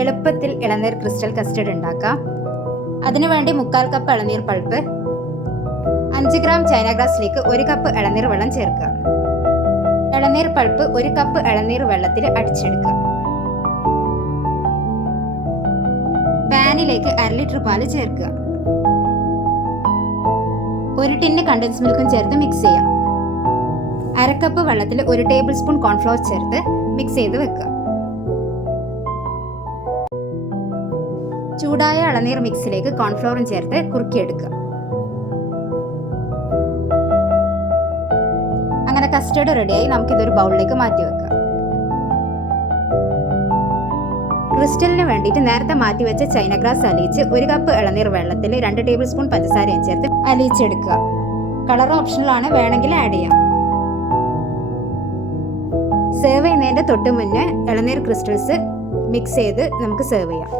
എളുപ്പത്തിൽ ഇളനീർ crystal custard ഉണ്ടാക്കാം. അതിനുവേണ്ടി 3/4 കപ്പ് ഇളനീർ പൾപ്പ്, 5 ഗ്രാം ചൈന ഗ്രാസിലേക്ക് 1 കപ്പ് ഇളനീർ വെള്ളം ചേർക്കുക. ഇളനീർ പൾപ്പ് 1 കപ്പ് ഇളനീർ വെള്ളത്തിൽ അടിച്ചെടുക്കുക. പാനിലേക്ക് 1/2 ലിറ്റർ പാല് ചേർക്കുക. 1 ടിന്ന് കണ്ടൻസ് മിൽക്കും ചേർത്ത് മിക്സ് ചെയ്യാം. 1/2 കപ്പ് വെള്ളത്തിൽ 1 ടേബിൾ സ്പൂൺ കോൺഫ്ലവർ ചേർത്ത് മിക്സ് ചെയ്ത് വെക്കുക. ചൂടായ ഇളനീർ മിക്സിലേക്ക് കോൺഫ്ലവറും ചേർത്ത് കുറുക്കിയെടുക്കുക. അങ്ങനെ കസ്റ്റർഡ് റെഡിയായി. നമുക്കിതൊരു ബൗളിലേക്ക് മാറ്റി വെക്കാം. ക്രിസ്റ്റലിന് വേണ്ടിയിട്ട് നേരത്തെ മാറ്റി വെച്ച ചൈന ഗ്രാസ് അലിയിച്ച് 1 കപ്പ് ഇളനീർ വെള്ളത്തിൽ 2 ടേബിൾ സ്പൂൺ പഞ്ചസാരയും ചേർത്ത് അലിയിച്ചെടുക്കുക. കളർ ഓപ്ഷണൽ ആണ്, വേണമെങ്കിൽ ആഡ് ചെയ്യാം. സെർവ് ചെയ്യുന്നതിൻ്റെ തൊട്ട് മുന്നേ ഇളനീർ ക്രിസ്റ്റൽസ് മിക്സ് ചെയ്ത് നമുക്ക് സെർവ് ചെയ്യാം.